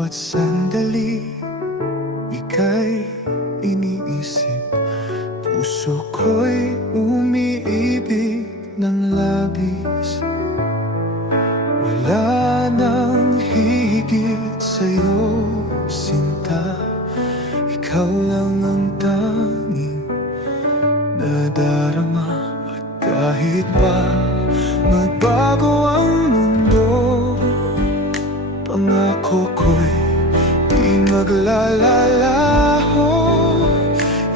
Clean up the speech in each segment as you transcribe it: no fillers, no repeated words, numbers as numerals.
bawat sandali, ika'y iniisip. Puso ko'y umiibig ng labis. Wala nang higit sa'yo, sinta. Ikaw lang ang tanging nadarama. At kahit pa magbago ang mundo, pangako ko'y di maglalalaho.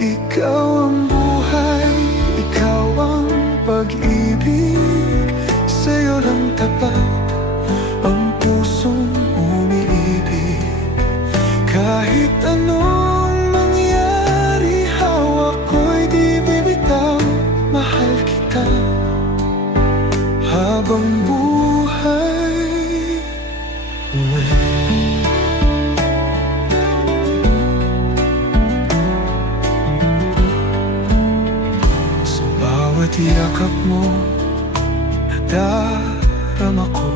Ikaw ang buhay, ikaw ang pag-ibig. Sa'yo lang tapat ang pusong umiibig. Kahit anong mangyari, hawak ko'y di bibitaw. Mahal kita habang buhay. Sa bawat yakap mo, nadarama ko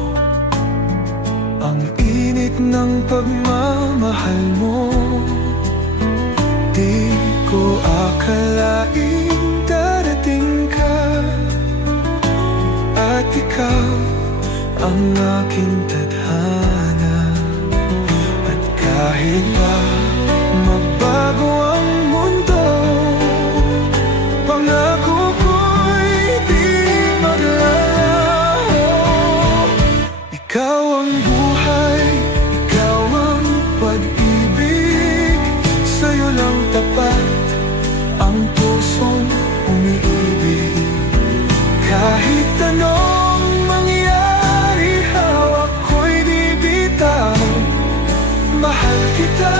ang init ng pagmamahal mo. Di ko akalaing darating ka, at ikaw ang aking tadhana. At kahit pa magbago ang mundo, pangako ko'y di maglalaho. Ikaw ang buhay, ikaw ang pag-ibig. Sa'yo lang tapat ang pusong umiibig. Kahit anong mangyari, hawak ko'y di bitaw. Mahal kita